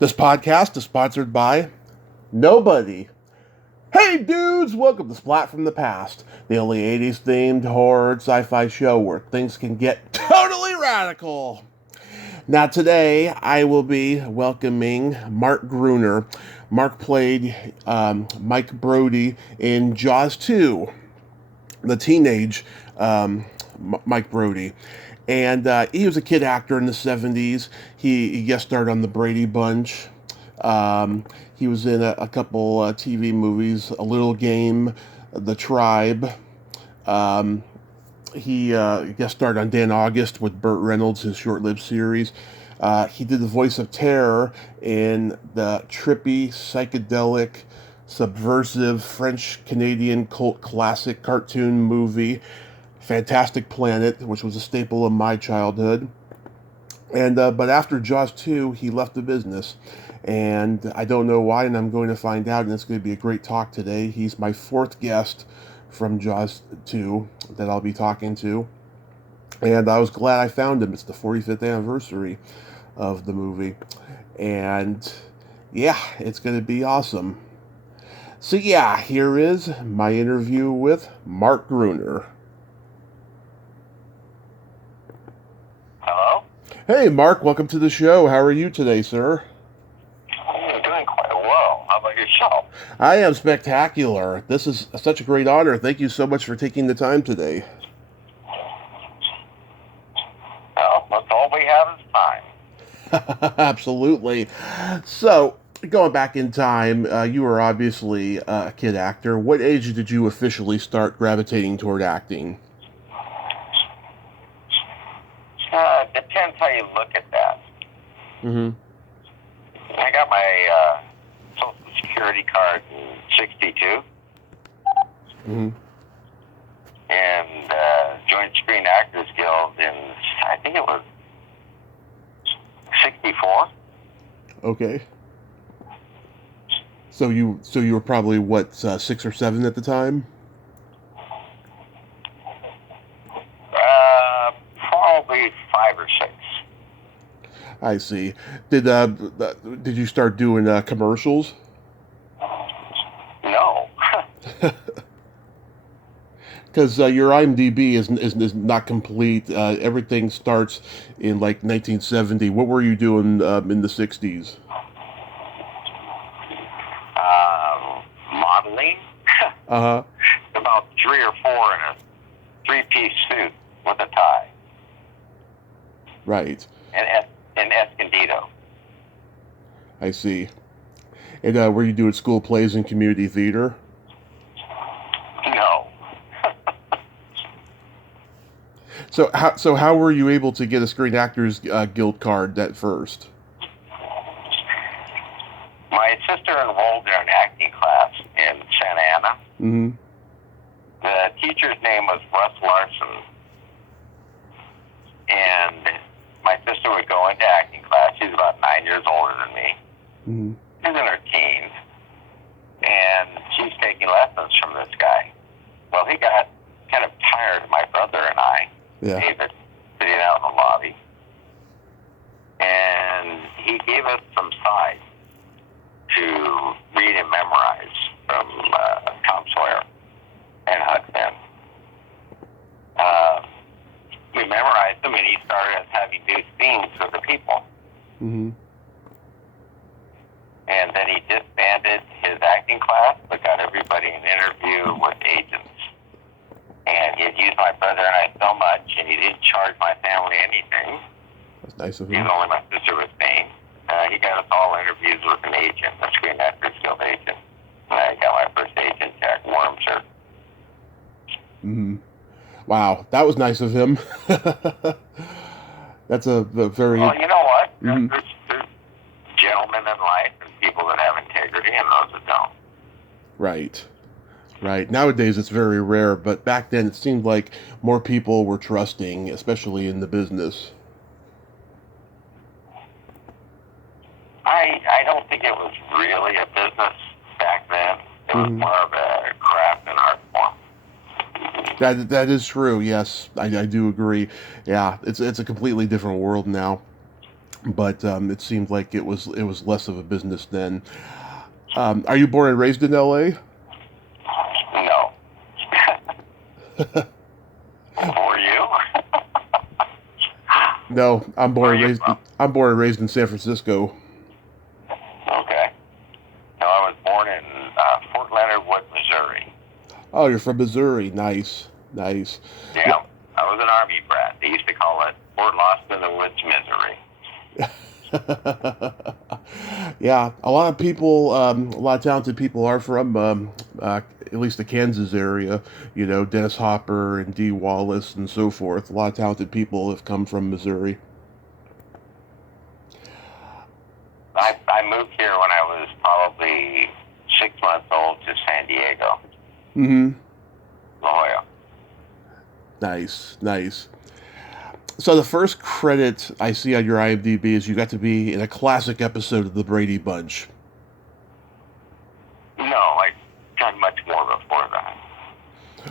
This podcast is sponsored by nobody. Hey dudes, welcome to Splat from the Past, the only 80s themed horror sci-fi show where things can get totally radical. Now today I will be welcoming Mark Gruner. Mark played Mike Brodie in Jaws 2, the teenage Mike Brodie. And he was a kid actor in the 70s. He guest starred on the Brady Bunch. He was in a couple TV movies, A Little Game, The Tribe. He guest starred on Dan August with Burt Reynolds, his short-lived series. He did the voice of Terror in the trippy, psychedelic, subversive French-Canadian cult classic cartoon movie Fantastic Planet, which was a staple of my childhood. And but after Jaws 2, he left the business. And I don't know why, and I'm going to find out, and it's going to be a great talk today. He's my fourth guest from Jaws 2 that I'll be talking to. And I was glad I found him. It's the 45th anniversary of the movie. And yeah, it's going to be awesome. So yeah, here is my interview with Mark Gruner. Hello? Hey, Mark, welcome to the show. How are you today, sir? I'm doing quite well. How about yourself? I am spectacular. This is such a great honor. Thank you so much for taking the time today. Well, that's all we have is time. Absolutely. So, going back in time, you were obviously a kid actor. What age did you officially start gravitating toward acting? Depends how you look at that. Mm-hmm. I got my Social Security card in 62 Mm-hmm. and joined Screen Actors Guild in, I think it was 64. Okay. So you were probably, what, 6 or 7 at the time? Probably 5 or 6. I see. Did you start doing commercials? No. Because your IMDb is not complete. Everything starts in like 1970. What were you doing in the 60s? Modeling. Uh-huh. About 3 or 4 in a 3-piece suit with a tie. Right. And Escondido. I see. And were you doing school plays and community theater? No. So how were you able to get a Screen Actors Guild card at first? My sister enrolled in an acting class in Santa Ana. Mm-hmm. The teacher's name was Russ Larson. And my sister would go into acting class. She's about 9 years older than me. Mm-hmm. She's in her teens. And she's taking lessons from this guy. Well, he got kind of tired of my brother and I, Yeah. David, sitting out in the lobby. And he gave us some sides to read and memorize from Tom Sawyer and Huck Finn. We memorized them, and he started us having new scenes with the people. Mm-hmm. And then he disbanded his acting class, but got everybody an interview with agents. And he had used my brother and I so much, and he didn't charge my family anything. That's nice of He him. was only my sister was paying. He got us all interviews with an agent, a Screen Actors Guild agent. And I got my first agent, Jack Wormser. Mm-hmm. Wow, that was nice of him. That's a very... Well, you know what? Mm-hmm. There's gentlemen in life and people that have integrity and those that don't. Right. Right. Nowadays it's very rare, but back then it seemed like more people were trusting, especially in the business. I don't think it was really a business back then. It was more of a craft and art form. That is true. Yes, I do agree. Yeah, it's a completely different world now. but it seemed like it was less of a business then. Are you born and raised in L.A.? No. Were you? No, Where are you from? I'm born and raised in San Francisco. Okay. No, I was born in Fort Leonard Wood, Missouri. Oh, you're from Missouri. Nice, nice. Yeah. Yeah, I was an Army brat. They used to call it Fort Lost in the Woods, Missouri. Yeah, a lot of people, a lot of talented people are from at least the Kansas area. You know, Dennis Hopper and Dee Wallace and so forth. A lot of talented people have come from Missouri. I moved here when I was probably 6 months old to San Diego, Mm-hmm. La Jolla. Nice, nice. So the first credit I see on your IMDb is you got to be in a classic episode of the Brady Bunch. No, I done much more before that.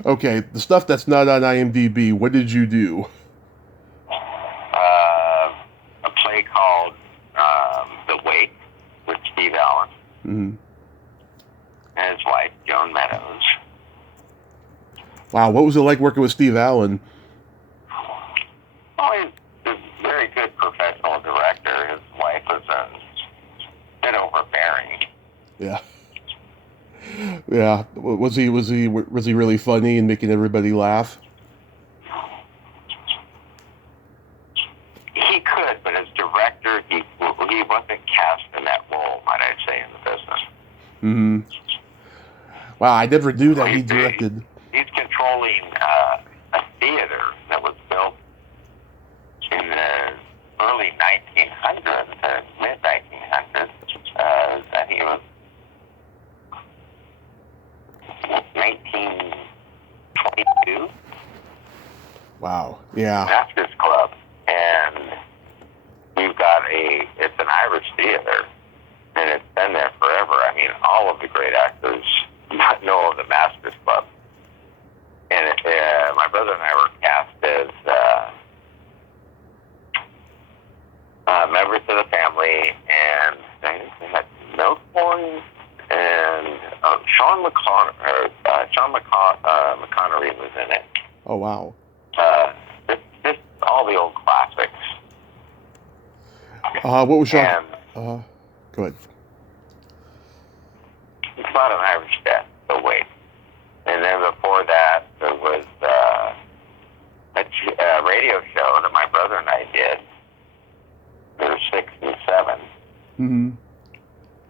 Okay, the stuff that's not on IMDb, what did you do? A play called The Wake with Steve Allen Mm-hmm. and his wife, Joan Meadows. Wow, what was it like working with Steve Allen? Well, he's a very good professional director. His wife was a bit overbearing. Yeah, yeah. Was he really funny and making everybody laugh? He could, but as director, he wasn't cast in that role, might I say, in the business. Mm-hmm. Wow, I never knew that Well, he directed. He's controlling a theater that was built in the early 1900s, mid 1900s. I think it was 1922. Wow, yeah. Masters Club, and it's an Irish theater, and it's been there forever. I mean, all of the great actors know of the Masters Club. And my brother and I were cast as members of the family, and they had Milkborn and Sean McConnery was in it. Oh, wow. Just all the old classics. What was Sean? And Go ahead. it's about an Irish death, The Wake. And then before that, there was a radio show that my brother and I did. There were 6 and 7. Mm-hmm.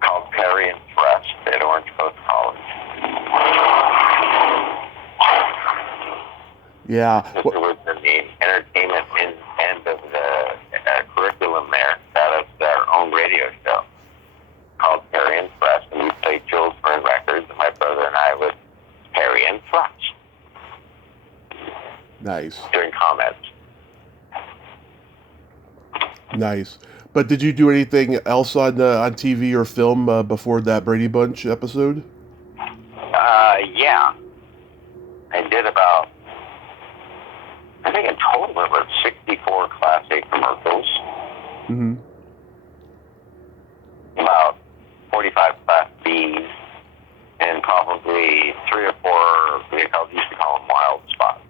Called Perry and Thrust at Orange Coast College. Yeah. This was in the entertainment end of the curriculum there. That was their own radio show called Perry and Thrust, and we played Jules Verne records, and my brother and I would Perry and Thrust. Nice. During comments. Nice. But did you do anything else on TV or film before that Brady Bunch episode? Yeah. I did about, I think in total it was 64 Class A commercials. Mm-hmm. About 45 Class Bs, and probably 3 or 4, they used to call them wild spots.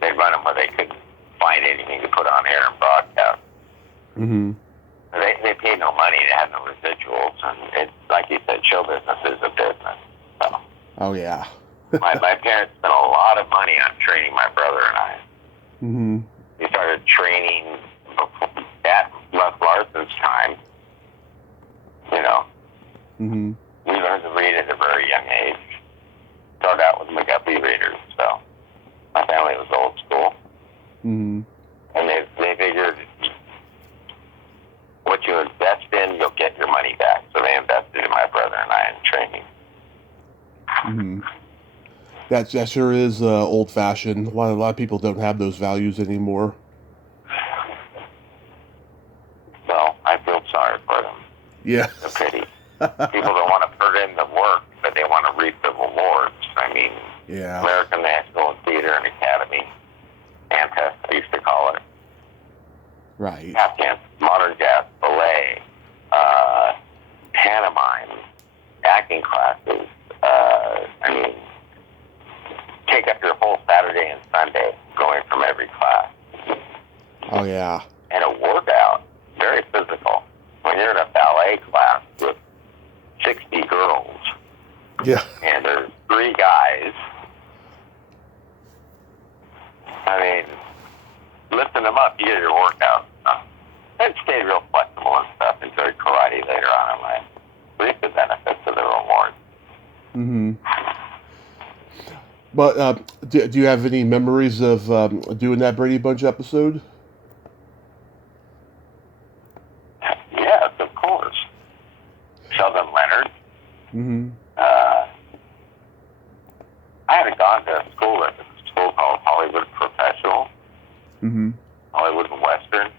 They'd run them where they couldn't find anything to put on air and broadcast. Mm-hmm. They paid no money, they had no residuals, and it's, like you said, show business is a business. So. Oh, yeah. my parents spent a lot of money on training my brother and I. Mm-hmm. We started training at Les Larson's time. You know, Mm-hmm. we learned to read at a very young age. Started out with McGuffey readers, so my family was old school. Mm-hmm. And they figured what you invest in, you'll get your money back. So they invested in my brother and I in training. Mm-hmm. That sure is old-fashioned. A lot of people don't have those values anymore. So I feel sorry for them. Yeah. It's a pity. People don't want to put in the work, but they want to reap the rewards. I mean, Yeah. American National Theater and Academy, ANTA, I used to call it. Right. Tap dance, modern jazz pantomime, acting classes. I mean, take up your whole Saturday and Sunday going from every class. Oh, yeah. And a workout, very physical. When you're in a ballet class with 60 girls, Yeah. and there's 3 guys, I mean, lifting them up, you get your workout. And stayed real flexible and stuff. Enjoyed karate later on in life. Reap the benefits of the reward. Mm-hmm. But do you have any memories of doing that Brady Bunch episode? Yes, of course. Sheldon Leonard. Mm-hmm. I had gone to school at a school called Hollywood Professional. Mm-hmm. Hollywood and Western.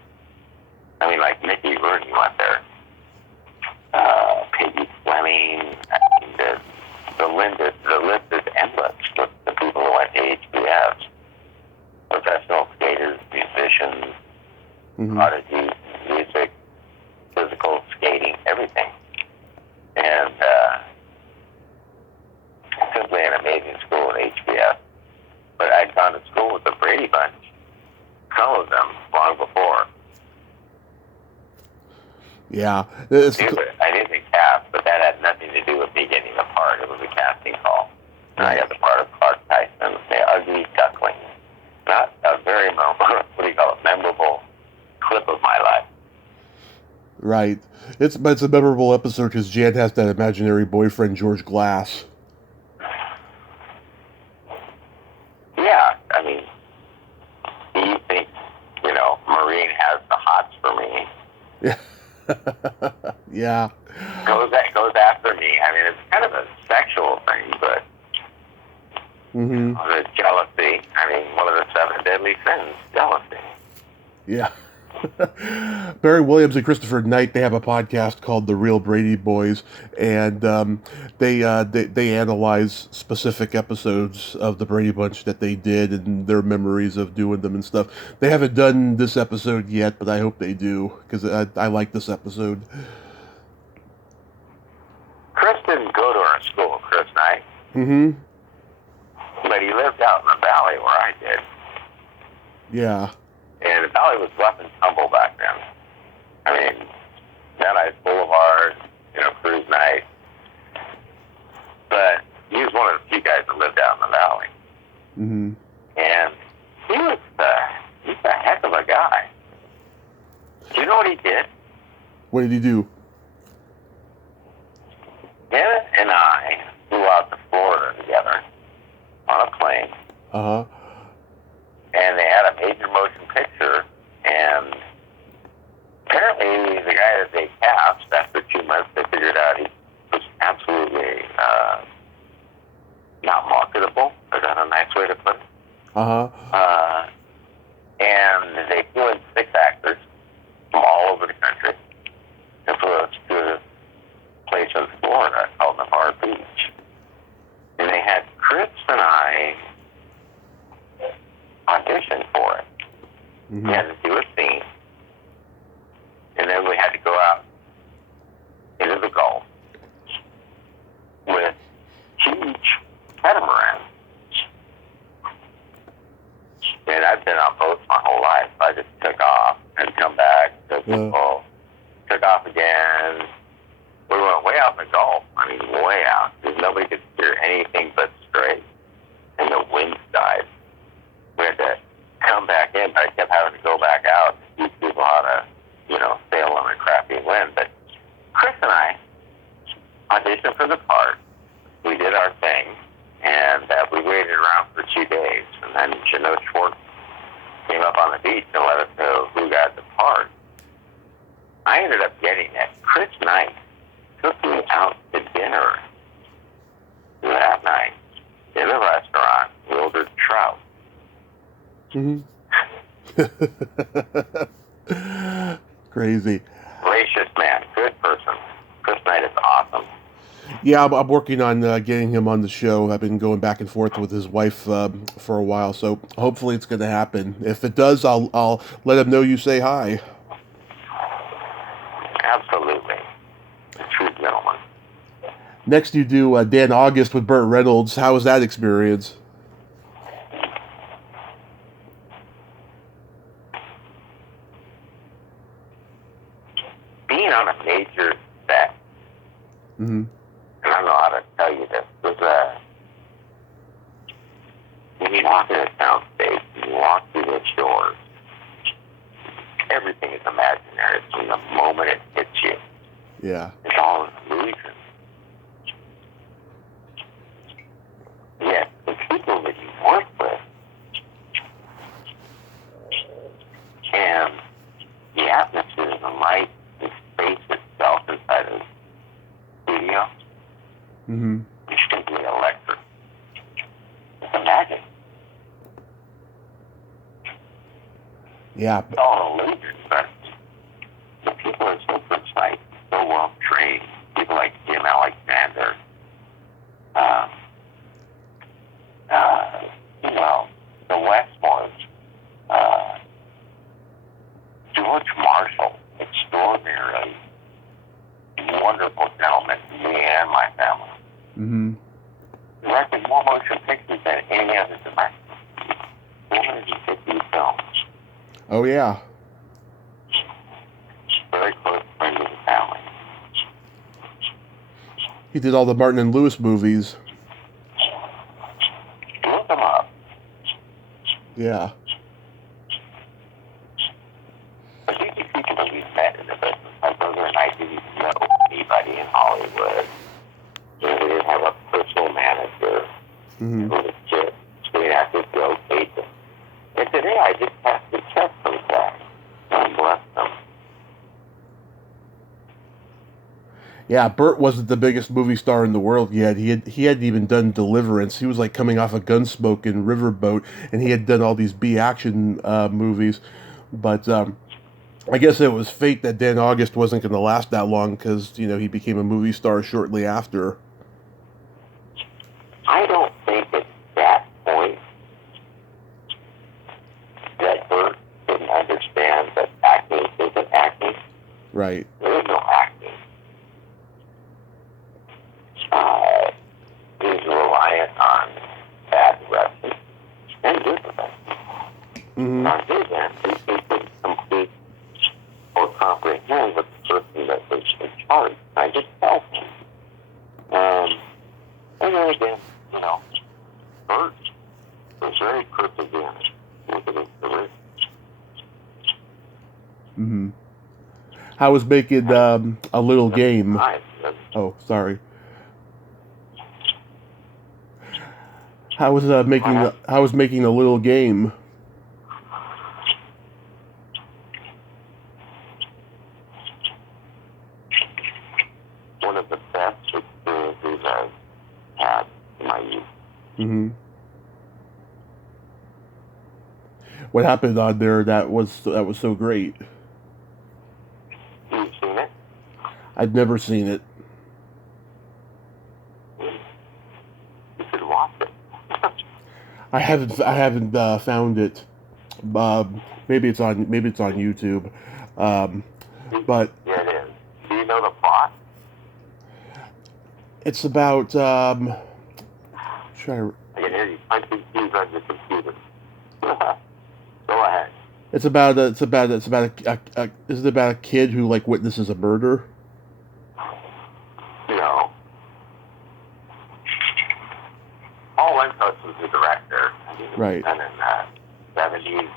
I mean, like Mickey Rooney went there. Peggy Fleming. I mean, the list is endless with the people who went to HBS. Professional skaters, musicians, prodigies, music, physical skating, everything. And simply an amazing school at HBS. But I'd gone to school with the Brady Bunch, some of them, long before. Yeah. I knew the cast, but that had nothing to do with me getting the part. It was a casting call. And I got the part of Clark Tyson, the ugly duckling. Not a very memorable clip of my life. Right. It's a memorable episode because Jan has that imaginary boyfriend, George Glass. Yeah, I mean, he thinks, Maureen has the hots for me. Yeah. Yeah. Goes after me. I mean, it's kind of a sexual thing, but the jealousy. I mean, one of the 7 deadly sins, jealousy. Yeah. Barry Williams and Christopher Knight, they have a podcast called The Real Brady Boys, and they analyze specific episodes of the Brady Bunch that they did and their memories of doing them and stuff. They haven't done this episode yet, but I hope they do, because I like this episode. Chris didn't go to our school, Chris Knight. Mm-hmm. But he lived out in the valley where I did. Yeah. And the valley was rough and tumble back then. I mean, Van Nuys Boulevard, Cruise Night. But he was one of the few guys that lived out in the valley. Mm-hmm. And he's a heck of a guy. Do you know what he did? What did he do? Him and I flew out to Florida together on a plane. Uh-huh. And they had a major motion picture, and apparently the guy that they cast, after 2 months, they figured out he was absolutely not marketable. Is that a nice way to put it? Uh-huh. And they flew in 6 actors from all over the country and flew us to a place in Florida called Navarre Beach. And they had Chris and I audition for it. Mm-hmm. We had to do a scene, and then we had to go out into the Gulf with huge catamarans. And I've been on boats my whole life. I just took off and come back, took off again. We went way out in the Gulf. I mean, way out. Because nobody could steer anything but straight. And the wind died. We had to come back in, but I kept having to go back out to teach people how to, sail in a crappy wind. But Chris and I auditioned for the part. We did our thing, and we waited around for 2 days. And then Janot Schwartz came up on the beach and let us know who got the part. I ended up getting it. Chris Knight took me out to dinner that night in a restaurant. We ordered trout. Mm-hmm. Crazy. Gracious man, good person. Chris Knight is awesome. Yeah, I'm working on getting him on the show. I've been going back and forth with his wife for a while, so hopefully it's going to happen. If it does, I'll let him know you say hi. Absolutely. true gentleman. Next, you do Dan August with Burt Reynolds. How was that experience? Being on a major set, Mm-hmm. and I don't know how to tell you this, was when you walk in a sound stage and you walk through those doors, everything is imaginary from the moment it hits you. Yeah. It's all an illusion. Yet, the people that you work with and the atmosphere and the light and space itself inside of the studio Mm-hmm. is simply electric. It's a magic. Yeah. It's all an illusion, but the people are so precise, so well trained. People like Jim Alexander, the Westmores, George Marshall, extraordinarily wonderful gentleman, me and my family. Mm-hmm. Directed more motion pictures than any other director. 450 films. Oh, yeah. Very close friend of the family. He did all the Martin and Lewis movies. Look them up. Yeah. But these are people that we've met in the business. My brother and I didn't know anybody in Hollywood. You know, we didn't have a personal manager. Mm-hmm. It was just screen actors go agent. And today I just have to check those guys. God bless them. Yeah, Burt wasn't the biggest movie star in the world yet. He hadn't even done Deliverance. He was like coming off a Gunsmoke and Riverboat, and he had done all these B action movies. But I guess it was fate that Dan August wasn't going to last that long because he became a movie star shortly after. I don't think at that point that Burt didn't understand that acting isn't acting. Right. There is no acting. He's reliant on bad direction and good direction. Mm-hmm. On his end, he couldn't complete or comprehend what the person that was in charge trying to tell him. And then again, Burt was very perseverant. Look at his career. Mm-hmm. How was making A Little Game? Oh, sorry. How was making A Little Game? One of the best experiences I've had in my youth. Mm-hmm. What happened on there that was so great? You've seen it? I've never seen it. You should watch it. I haven't found it. Maybe it's on YouTube. But Yeah, it is. Do you know the plot? it's about I can hear you punching keys on your computer. Go ahead. Is it about a kid who witnesses a murder? No. Paul Wentz was the director. Right. And in the 70s.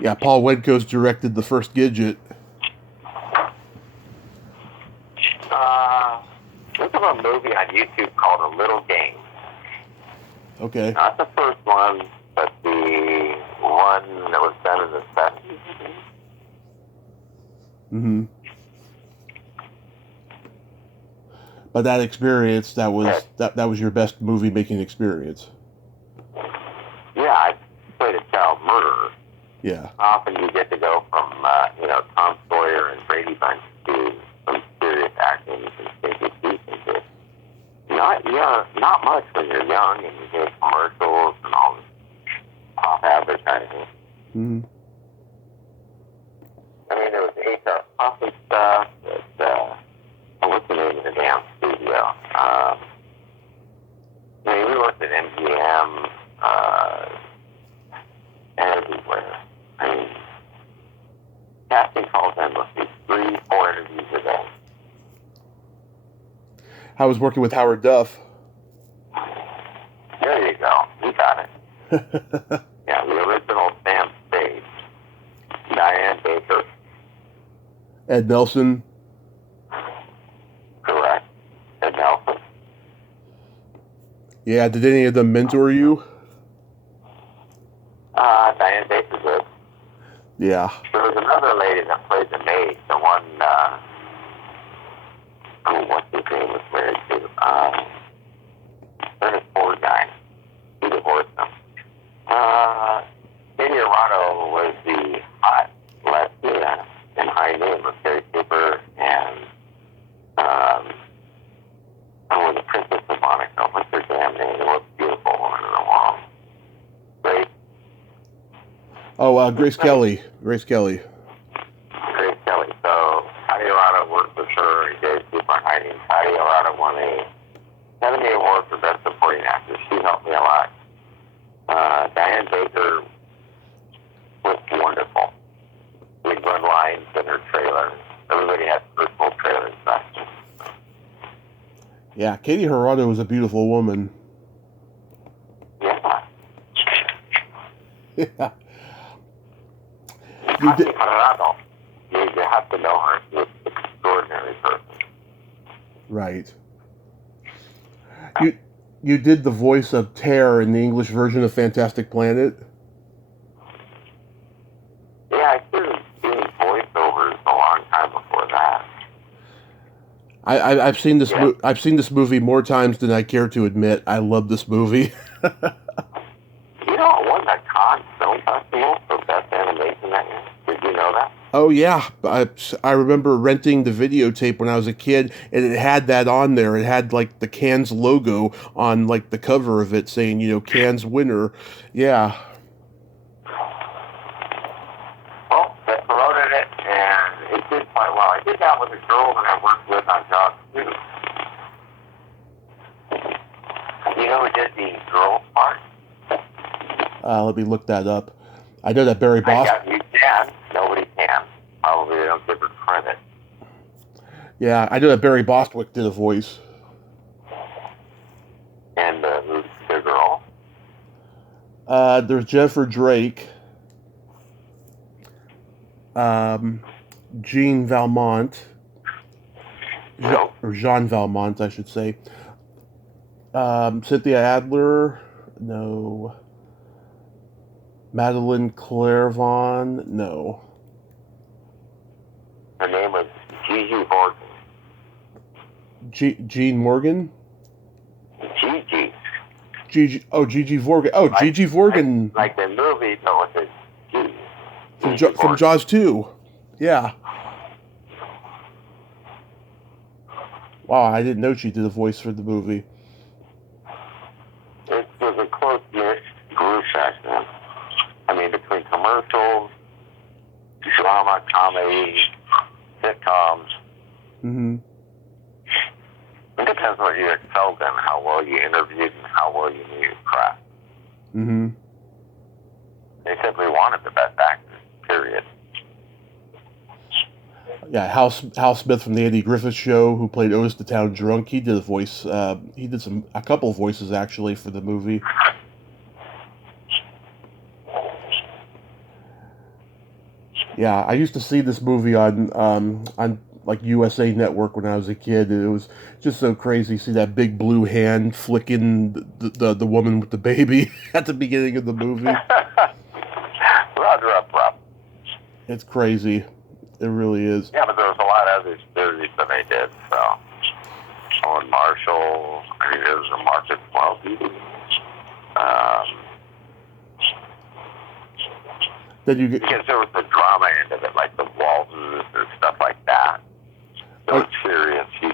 Yeah, Paul Wentz directed the first Gidget. Look at a movie on YouTube called A Little Game. Okay. Not the first one, but the one that was done in the 70s. Mm-hmm. But that experience, that was your best movie making experience. Yeah, I played a child murderer. Yeah. Often you get to go from, Tom Sawyer and Brady Bunch to some serious acting and things decent. Not much when you're young and you get commercials and all this pop advertising. Mm-hmm. I mean, there was H.R. emails and let's see, 3-4 interviews a day. How was working with Howard Duff? There you go. You got it. Yeah, the original Sam Spade. Diane Baker. Ed Nelson. Correct. Ed Nelson. Yeah, did any of them mentor you? Diane Baker did. Yeah. There was another lady that played the maid, the one, what's his name was married to? There's a poor guy. He divorced him. Katie Arado was the hot lesbian in High Noon with Gary Cooper and, the Princess of Monaco. What's her damn name? The most beautiful woman in the world. Grace. Oh, Grace Kelly. Grace Kelly. Grace Kelly. So, Patty Arado worked with her and Gary Cooper in High Noon. Patty Arado won a Academy Award for Best Supporting Actress. She helped me a lot. Diane Baker was wonderful. We'd run lines in her trailer. Everybody had personal trailers back then. Yeah, Katie Arado was a beautiful woman. Yeah. Yeah. Katie Arado. You have to know her. She's an extraordinary person. Right. You did the voice of Terror in the English version of Fantastic Planet? Yeah, I started doing voiceovers a long time before that. I've seen this. Yeah. I've seen this movie more times than I care to admit. I love this movie. You know, it won the Cannes Film Festival for Best Animation that year. Did you know that? Oh yeah, I remember renting the videotape when I was a kid, and it had that on there. It had like the Cannes logo on like the cover of it, saying Cannes winner. Yeah. Well, they promoted it, and it did quite well. I did that with a girl that I worked with on Jaws 2. You know who did the girl part? Let me look that up. I know that Barry Bostwick. You can. Nobody can. Probably they don't give her credit. Yeah, I know that Barry Bostwick did a voice. And who's the girl? There's Jennifer Drake. Jean Valmont. No. Or Jean Valmont, I should say. Cynthia Adler. No. Madeline Clairvon. No. Her name was Gigi Morgan. Jean Morgan? Gigi. Gigi. Oh, Gigi Vorgan. Oh, like, Gigi Vorgan. Like the movie, but with the G. From Jaws 2. Yeah. Wow, I didn't know she did a voice for the movie. It was a close-knit group back then. I mean, between commercials, drama, comedy, sitcoms. Mm-hmm. It depends what you excelled in, how well you interviewed, and how well you knew your craft. Mm-hmm. They simply wanted the best actors, period. Yeah, Hal Smith from the Andy Griffith Show, who played Otis the Town Drunk, he did a voice. He did a couple of voices actually for the movie. Yeah, I used to see this movie on like USA Network when I was a kid. And it was just so crazy. See that big blue hand flicking the woman with the baby at the beginning of the movie. Roger up, Rob. It's crazy. It really is. Yeah, but there was a lot of other series that they did. So, Owen Marshall. I mean, there was a Market 12 TV. Because there was the drama end of it, like the Waltons and stuff like that. It was serious. You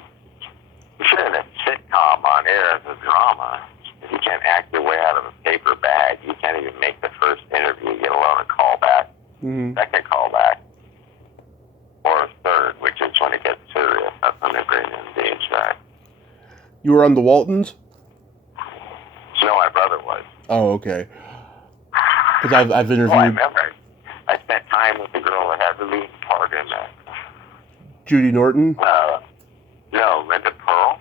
should have a sitcom on air as a drama. If you can't act your way out of a paper bag, you can't even make the first interview, get alone a callback, second callback, or a third, which is when it gets serious. That's when they bring in the HVAC. You were on the Waltons? No, my brother was. Oh, okay. Because I've interviewed. Oh, I remember. I spent time with the girl that had the lead part starred in it. Judy Norton? No, Linda Pearl.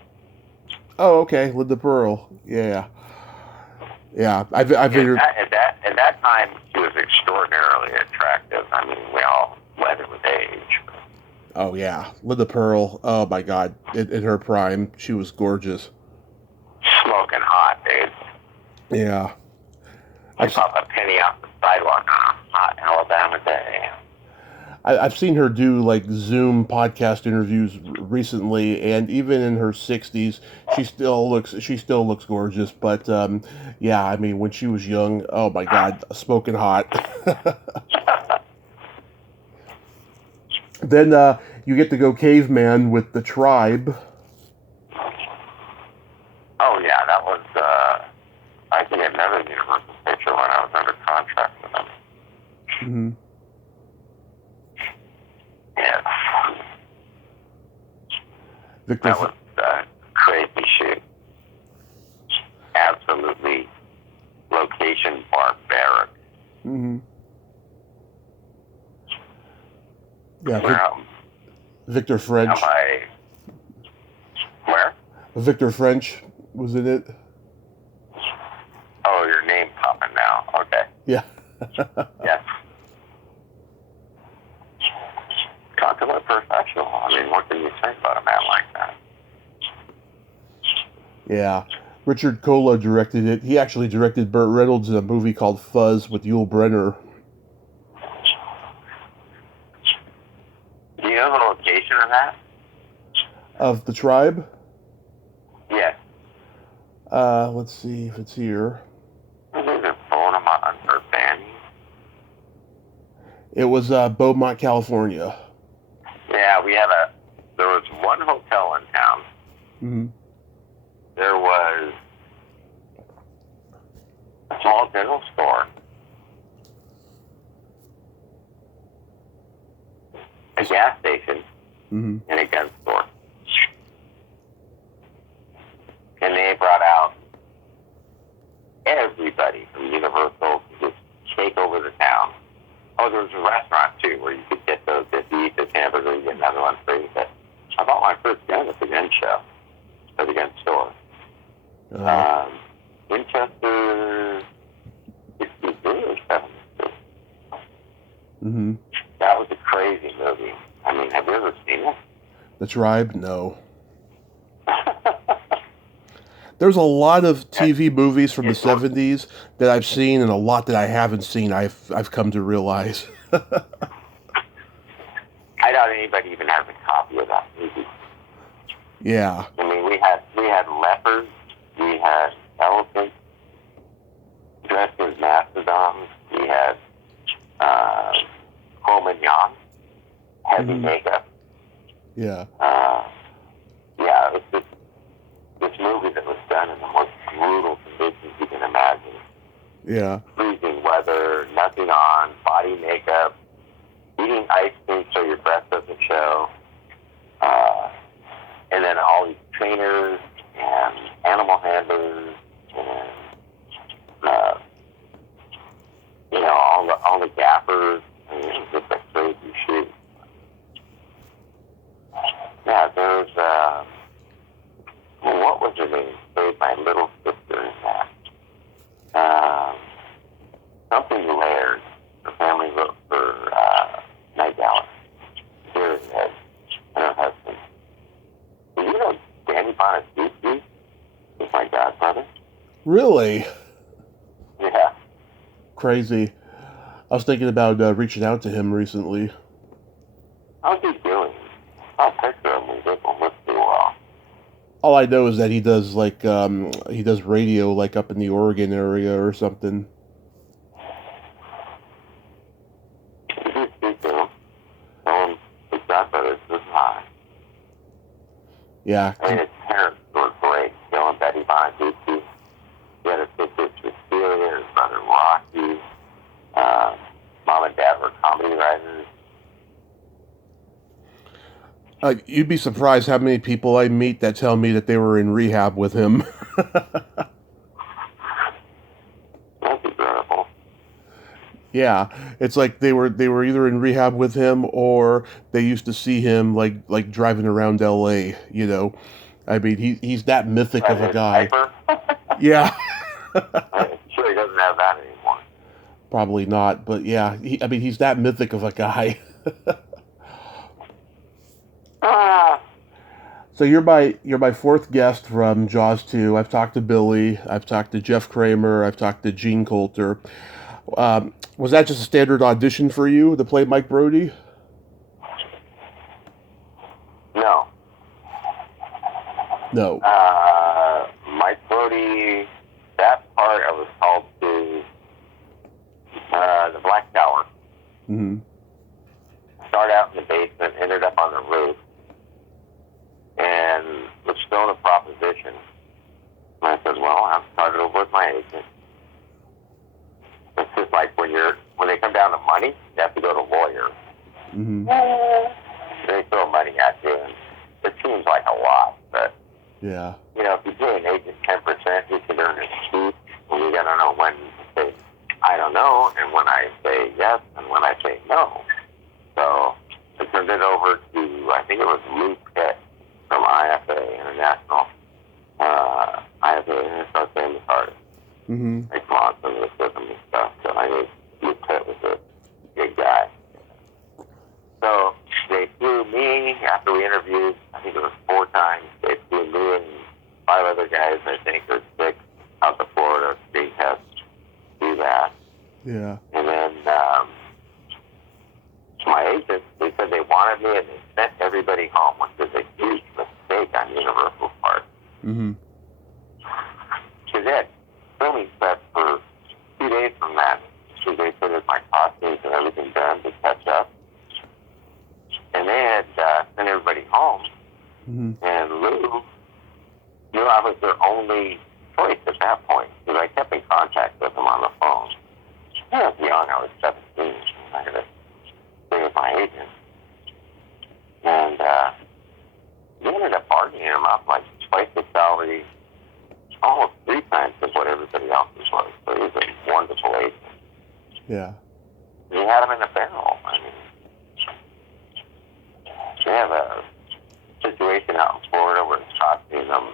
Oh, okay, Linda Pearl. Yeah. Yeah, I've interviewed... At that time, she was extraordinarily attractive. I mean, we all led it with age. Oh, yeah. Linda Pearl, oh my God. In her prime, she was gorgeous. Smoking hot, dude. Yeah. She pop a penny off the sidewalk on a hot Alabama day. I've seen her do like Zoom podcast interviews recently, and even in her 60s, she still looks gorgeous. But yeah, I mean, when she was young, oh my God, smoking hot. Then you get to go caveman with the Tribe. Oh yeah, that was I think another Universal picture when I was under contract with them. Mm-hmm. Yeah. Victor, that was a crazy shoot. Absolutely location barbaric. Mm-hmm. Yeah, Victor French. Where? Victor French was in it. Oh, your name popping now. Okay. Yeah. Yes. Consummate professional. I mean, what can you say about a man like that? Yeah. Richard Cola directed it. He actually directed Burt Reynolds in a movie called Fuzz with Yul Brynner. Do you know the location of that? Of the Tribe? Yes. Let's see if it's here. Was it Beaumont or Banning? It was Beaumont, California. Yeah, there was one hotel in town. Mm-hmm. There was a small general store, a gas station, Mm-hmm. and a gun store. And they brought out everybody from Universal to just take over the town. Oh, there was a restaurant, too, where you could get those, if you eat this hamburger, you get another one free. But I bought my first gun at the gun show, at the gun store. Winchester 63 or 72. Mm-hmm. That was a crazy movie. I mean, have you ever seen it? The Tribe? No. There's a lot of TV movies from the 70s that I've seen and a lot that I haven't seen, I've come to realize. I doubt anybody even has a copy of that movie. Yeah. I mean, we had leopards, we had elephants dressed as mastodons, we had Cro-Magnon, heavy makeup. Yeah. Yeah, it's just this movie that was done in the most brutal conditions you can imagine. Yeah. Freezing weather, nothing on, body makeup, eating ice cream so your breath doesn't show, and then all these trainers and animal handlers and all the gappers. I mean, it was just a crazy shoot. Yeah, there's what was her name? Played my little sister in that. Something Laird. The family wrote for Night Galley. Here it is. And her husband. Do you know Danny Bonaduce is my godfather? Really? Yeah. Crazy. I was thinking about reaching out to him recently. How's he doing? I'll picture him. He doesn't look too well. All I know is that he does he does radio like up in the Oregon area or something. Did you speak to him? Tell him his godfather is high. Yeah. I mean, his parents were great. Bill and Betty Bonaduce. He had a sister, Cecilia, his brother, Rocky. Mom and Dad were comedy writers. You'd be surprised how many people I meet that tell me that they were in rehab with him. That's incredible. Yeah, it's like they were either in rehab with him or they used to see him like driving around L.A. I mean he's that mythic As of a his guy. diaper. Yeah, I'm sure he doesn't have that anymore. probably not, but yeah, I mean he's that mythic of a guy. Ah, So you're my fourth guest from Jaws 2. I've talked to Billy, I've talked to Jeff Kramer, I've talked to Gene Coulter. Was that just a standard audition for you to play Mike Brodie? no. No. Mike Brodie, that part I was called to the Black Tower. Mm-hmm. Started out in the basement, ended up on the roof, and was still in a proposition. And I said, well, I've started over with my agent. It's just like when they come down to money, you have to go to lawyers. Mm-hmm. They throw money at you, and it seems like a lot, but Yeah. if you pay an agent 10%, you can earn his keep, and you gotta know when to say, I don't know, and when I say yes, and when I say no. So I turned it over to, I think it was Luke Pitt from IFA International. IFA International Famous Artist. Mm-hmm. Like Monson was with him and stuff, so I knew Luke Pitt was a good guy. So they flew me after we interviewed, I think it was 4 times. They flew me and 5 other guys, I think, or 6, out to Florida, screen test, do that. Yeah. And then my agent, they said they wanted me and they sent everybody home, which is a huge mistake on Universal's part. Mm-hmm. Because they had filming set for 2 days from that. So they put my costumes and everything done to catch up. And they had sent everybody home. Mm-hmm. And Lou knew I was their only choice at that point, because I kept in contact with them on the phone. I was young, I was 17. I had to stay with my agent. And they ended up bargaining him up like twice the salary, almost 3 times of what everybody else's was. So he was a wonderful agent. Yeah. He had him in a barrel. I mean, they have a situation out in Florida where it's costing them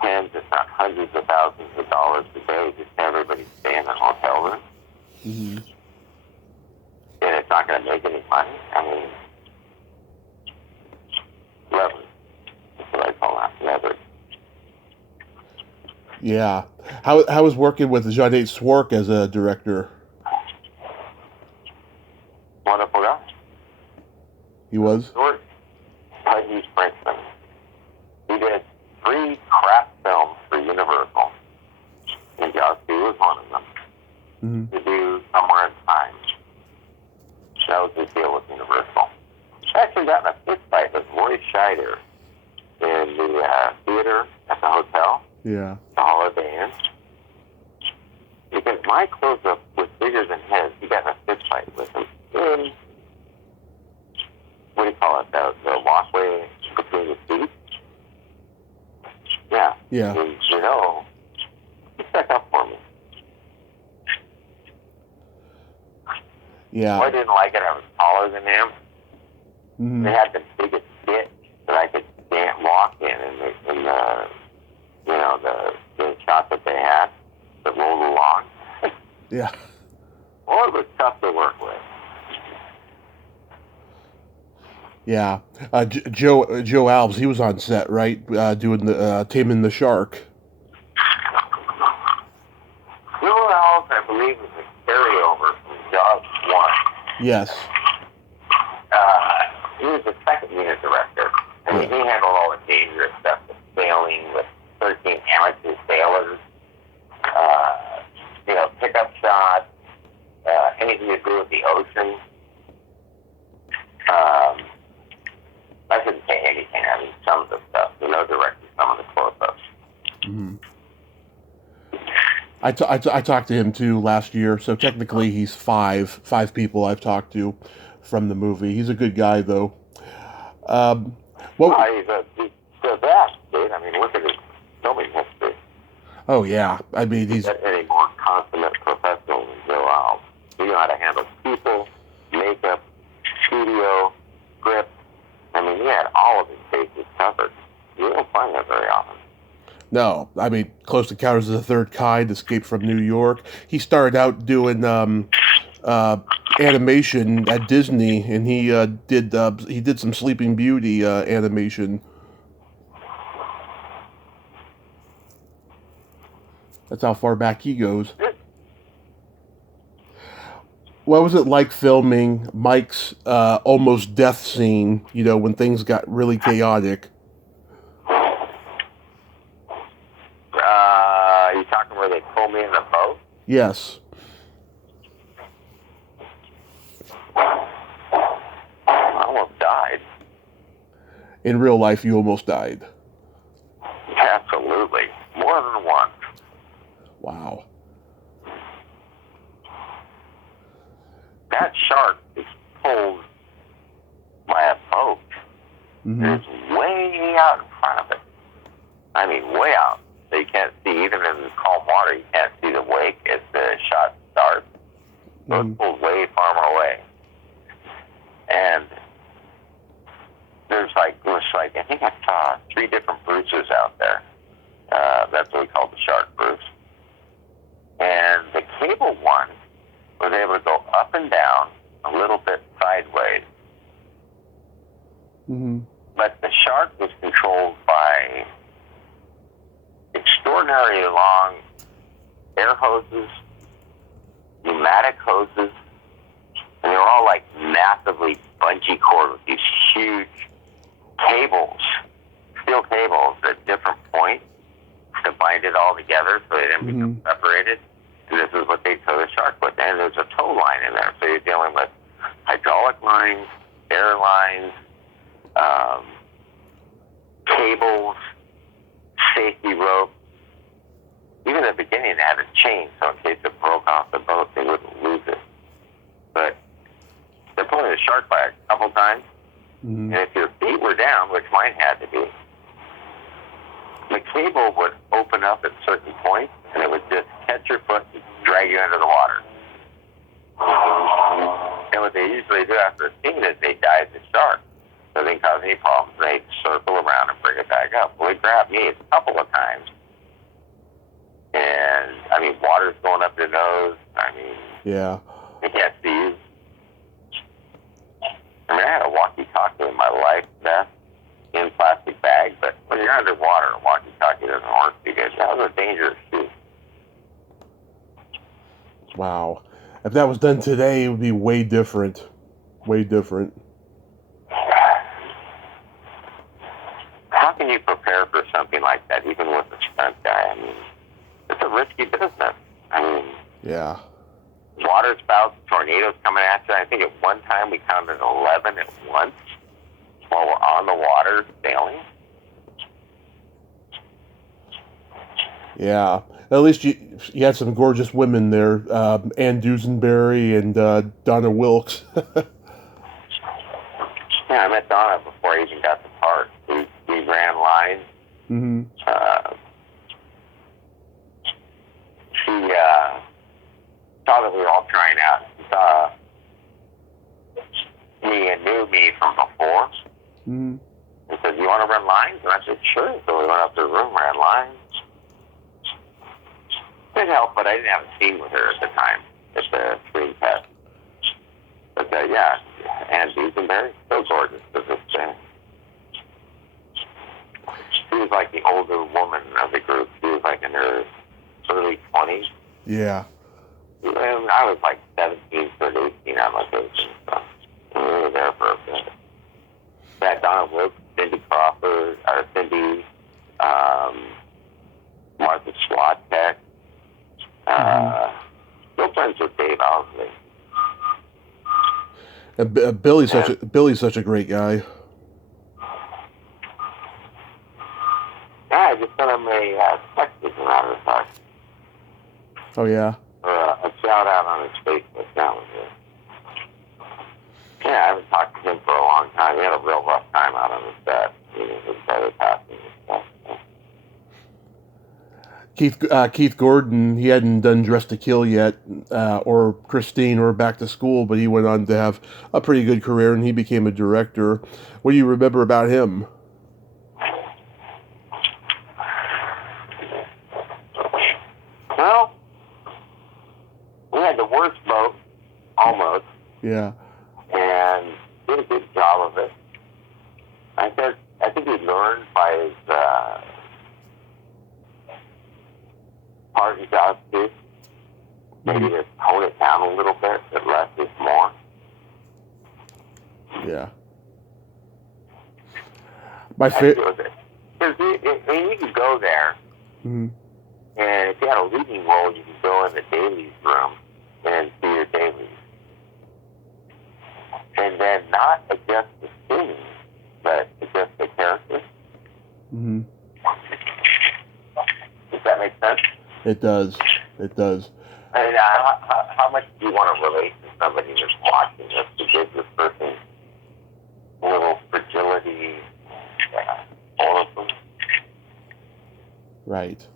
tens, if not hundreds of thousands of dollars a day just to have everybody stay in a hotel room. Mm-hmm. And it's not going to make any money. I mean, leverage. That's what I call that, leverage. Yeah. How was working with Jadot Swark as a director? Wonderful guy. He was? Short, Peggy Springston. He did 3 crap films for Universal. And Jaws 2 was one of them. Mm-hmm. To do Somewhere in Time. That was his deal with Universal. I actually got in a fist fight with Roy Scheider in the theater at the hotel, Yeah. the Hall of Fame. Because my close-up was bigger than his. He got in a fist fight with him. In, what do you call it, the walkway between the seats? Yeah. Yeah. And, he stuck up for me. Yeah. Well, I didn't like it. I was taller than him. Mm-hmm. They had the biggest ditch that I could walk in the shot that they had that rolled along. Yeah. Well, it was tough to work with. Yeah. Joe Alves, he was on set, right? Doing the Taming the Shark. Joe Alves, I believe, was a carryover from Jaws 1. Yes. He was the second unit director. I mean, he handled all the dangerous stuff, the sailing with 13 amateur sailors, pickup shots, anything to do with the ocean. I shouldn't say anything. I mean, some of the stuff. No directing some of the close-ups. Mm-hmm. I talked to him too last year, so technically he's five people I've talked to from the movie. He's a good guy though. He's the best, dude. I mean, look at his filming history. Oh yeah, I mean he's Any more consummate professional than Joe Alves. He knew how to handle people, makeup, studio, script. I mean, he had all of his bases covered. You don't find that very often. No, I mean, Close Encounters of the Third Kind, Escape from New York. He started out doing animation at Disney, and he did some Sleeping Beauty animation. That's how far back he goes. What was it like filming Mike's almost death scene? You know, when things got really chaotic. You talking where they pull me in the boat? Yes. I almost died. In real life, you almost died. Absolutely. More than once. Wow. That shark is pulled by a boat. Mm-hmm. It's way out in front of it. I mean, way out. So you can't see, even in calm water, you can't see the wake as the shot starts. So it's pulled way farther away. And there's like, I think I saw 3 different bruises out there. That's what we call the shark bruise. And the cable one was able to go up and down a little bit sideways. Mm-hmm. But the shark was controlled by extraordinarily long air hoses, pneumatic hoses, and they were all like massively bungee cord with these huge cables, steel cables at different points to bind it all together so they didn't become separated. And this is what they tow the shark with. And there's a tow line in there. So you're dealing with hydraulic lines, air lines, cables, safety rope. Even at the beginning, they had a chain, so in case it broke off the boat, they wouldn't lose it. But they're pulling the shark by a couple times, and if your feet were down, which mine had to be, the cable would open up at certain points, and it would just catch your foot and drag you under the water. And what they usually do after a scene is they dive the shark. So they didn't cause any problems. They circle around and bring it back up. Well, they grabbed me a couple of times. And, I mean, water's going up their nose. I mean, yeah. They can't see you. I mean, I had a walkie-talkie in my life vest in plastic bag, but when you're underwater, a walkie-talkie doesn't work because that was a dangerous shoot. Wow. If that was done today, it would be way different. Way different. How can you prepare for something like that, even with a stunt guy? I mean, it's a risky business. I mean, yeah. Water spouts, tornadoes coming at you. I think at one time we counted 11 at once while we're on the water sailing. Yeah. At least you had some gorgeous women there. Ann Dusenberry and Donna Wilkes. Yeah, I met Donna before I even got the part. We ran lines. Mm-hmm. She saw that we were all trying out. She saw me and knew me from before. Mm-hmm. And said, "You want to run lines?" And I said, "Sure." So we went up to the room, ran lines. It helped, but I didn't have a scene with her at the time at the screen test. But yeah, Ann Dusenberry, so gorgeous to this day. She was like the older woman of the group. She was like in her early 20s. Yeah. And I was like 17, 18 on location. So we were there for a bit. That Donna Wilkes, Cindy Crawford, or Cindy, Martha Swatek. Still friends with Dave Owsley. And Billy's such a great guy. Yeah, I just sent him a text, as a matter of fact. Oh, yeah? A shout out on his Facebook. That was it. Yeah, I haven't talked to him for a long time. He had a real rough time out on the set. His brother passing and stuff. So. Keith Gordon, he hadn't done Dress to Kill yet, or Christine, or Back to School, but he went on to have a pretty good career, and he became a director. What do you remember about him? Well, we had the worst boat, almost, Yeah. and did a good job of it. I think he learned by his part in God's Kids. Maybe to tone it down a little bit, that less is more. Yeah. My favorite. Because you could go there, Mm-hmm. and if you had a leading role, you could go in the dailies room and see your dailies. And then not adjust the scene, but adjust the character. Mm-hmm. Does that make sense? It does. It does. I mean, how much do you want to relate to somebody that's watching this to give this person a little fragility, all of them? Right.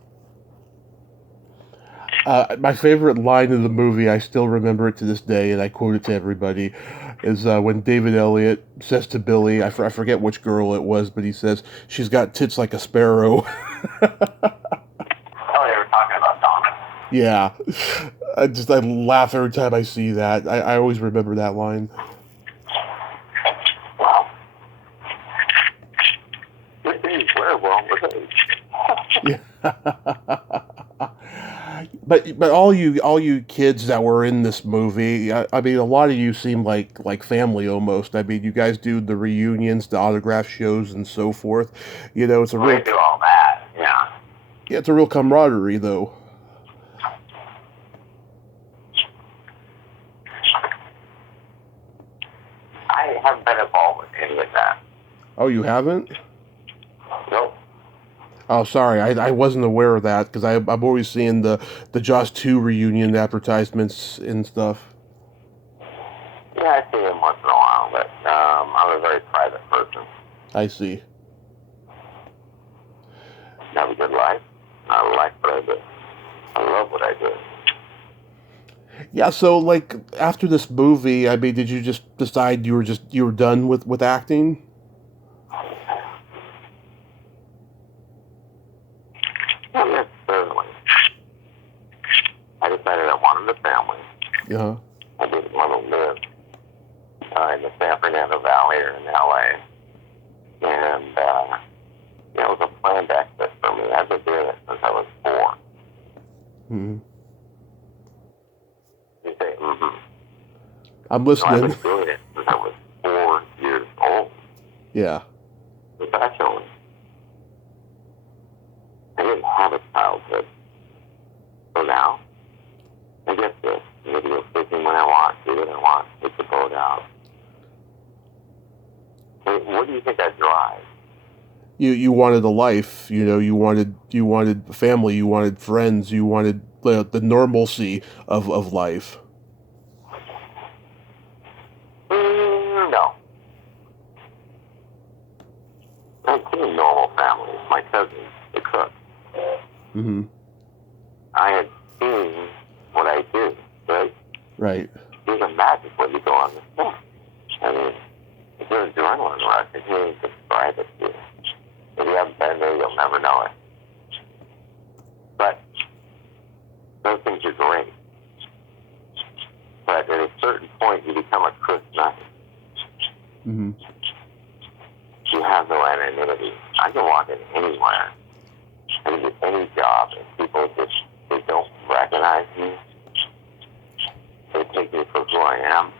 My favorite line of the movie, I still remember it to this day, and I quote it to everybody, is when David Elliott says to Billy, I forget which girl it was, but he says, "She's got tits like a sparrow." Oh, they were talking about Donna. Yeah. I laugh every time I see that. I always remember that line. Wow. Good things were wrong with it. Yeah. But all you kids that were in this movie, I mean, a lot of you seem like family almost. I mean, you guys do the reunions, the autograph shows, and so forth. You know, it's a real. We do all that, yeah. Yeah, it's a real camaraderie, though. I haven't been involved with any of that. Oh, you haven't? Nope. Oh, sorry, I wasn't aware of that, because I'm always seeing the Jaws 2 reunion advertisements and stuff. Yeah, I see him once in a while, but I'm a very private person. I see. Have a good life. I like what I do. I love what I do. Yeah, so like after this movie, I mean, did you just decide you were done with acting? Not necessarily. I decided I wanted a family. Yeah. I didn't want to live in the San Fernando Valley or in LA. And it was a planned exit for me. I've been doing it since I was 4. Mm-hmm. You say, mm-hmm. I'm So listening. I've been doing it since I was 4 years old. Yeah. Professionally. I didn't have a childhood. So now, I get this. I'm going to go fishing when I want, do what I want, take the boat out. I mean, what do you think I drive? You wanted a life, you know, you wanted family, you wanted friends, you wanted the normalcy of life. No. I had 2 normal families. My cousin, the cook. Mm-hmm. I had seen what I do, right? Right. You can imagine when you go on the set. I mean, it's an adrenaline rush. I can't even describe it to you. If you haven't been there, you'll never know it. But those things are great. But at a certain point, you become a Chris Knight. Mm-hmm. You have no anonymity. I can walk in anywhere and get any job, and people they don't recognize me. They take me for who I am.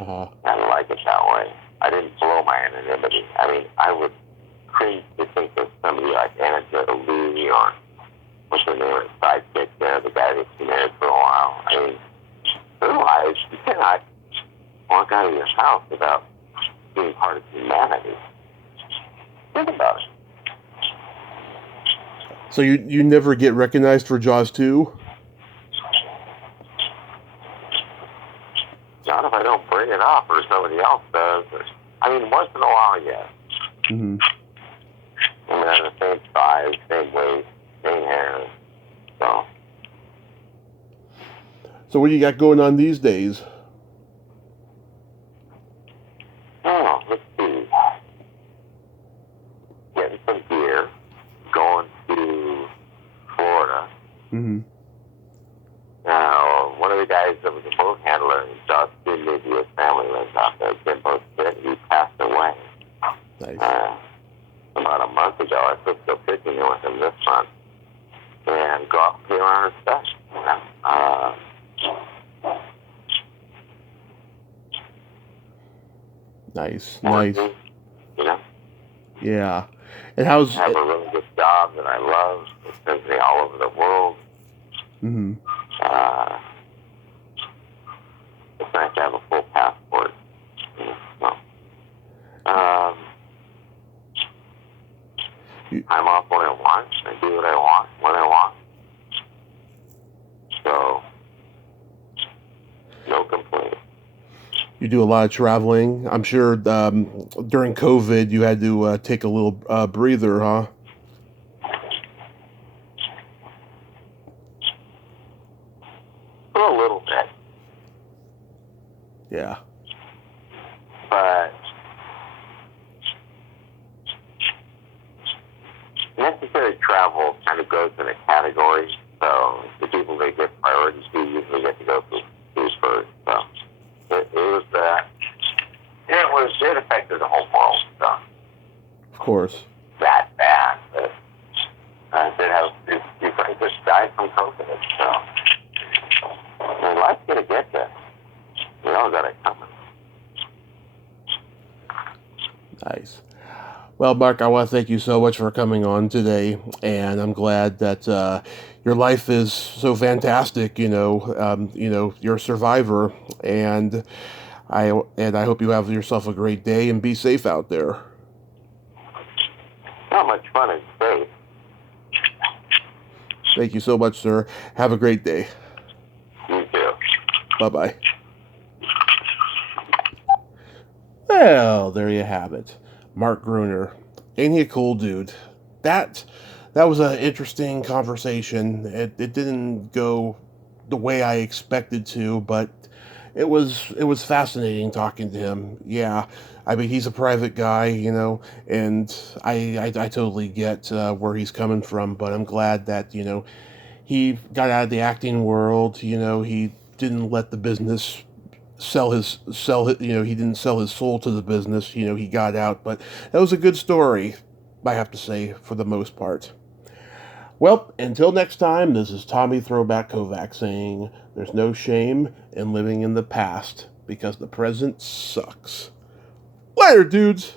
Uh-huh. I like it that way. I didn't blow my anonymity. I mean, I would cringe to think of somebody like Anna Lee or what's her name, sidekick there, the guy that's been married for a while. I mean, otherwise, you cannot walk out of your house without being part of humanity. Think about it. So you never get recognized for Jaws 2? Not if I don't bring it up or somebody else does. I mean, once in a while, yes. Mm-hmm. I mean, I'm the same size, same weight, same hair. So what do you got going on these days? Let's see. Getting some gear, going to Florida. Mm-hmm. One of the guys that was a boat handler in South Sydney, his family lives out there. They're both dead. He passed away. Nice. About a month ago, I took the fishing with him this month and go out and play around his stuff. Nice. You know? Yeah. And how's... I have a really good job that I love. It sends me all over the world. Mm-hmm. It's nice to have a full passport. So, I'm off when I want. I do what I want when I want. So, no complaints. You do a lot of traveling. I'm sure during COVID you had to take a little breather, huh? For a little bit. Yeah. But necessary travel kind of goes in a category. So the people that get priorities do usually get to go through first. So it affected the whole world. So Of course. that bad. But your friend just died from COVID. So life's gonna get there. We all got it coming. Nice. Well, Mark, I want to thank you so much for coming on today, and I'm glad that your life is so fantastic. You're a survivor, and I hope you have yourself a great day and be safe out there. Not much fun in space. Thank you so much, sir. Have a great day. You too. Bye-bye. Well, there you have it. Mark Gruner. Ain't he a cool dude? That was an interesting conversation. It didn't go the way I expected to, but it was fascinating talking to him. Yeah, I mean, he's a private guy, and I totally get where he's coming from, but I'm glad that, he got out of the acting world. He didn't let the business he didn't sell his soul to the business. He got out, but that was a good story, I have to say, for the most part. Well, until next time, this is Tommy Throwback Kovac saying there's no shame in living in the past because the present sucks. Later, dudes!